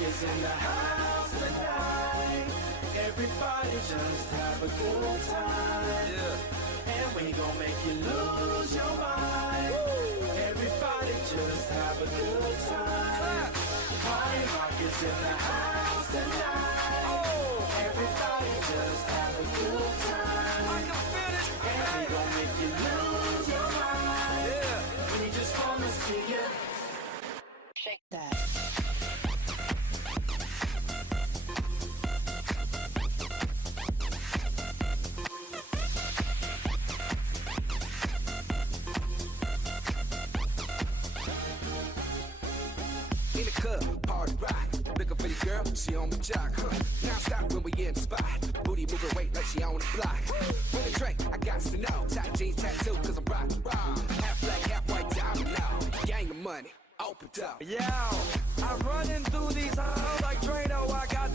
is in the house tonight. Everybody just have a good time. Yeah. And we gon' make you lose your mind. Woo. Everybody just have a good time. Party rock is in the house tonight. Oh. Everybody just have a good time. I can feel it. And we gon' make you lose your mind. Yeah. We just wanna see you shake that. In the club, party rock. Looking for the girl, she on the jock. Now stop when we in the spot. Booty moving weight like she on the block. With a drink, I got to know. Tight jeans tattoo, cause I'm rock. Half black, half white, diamond now. Gang of money, opened up. Yeah, I'm running through these halls like Drano. I got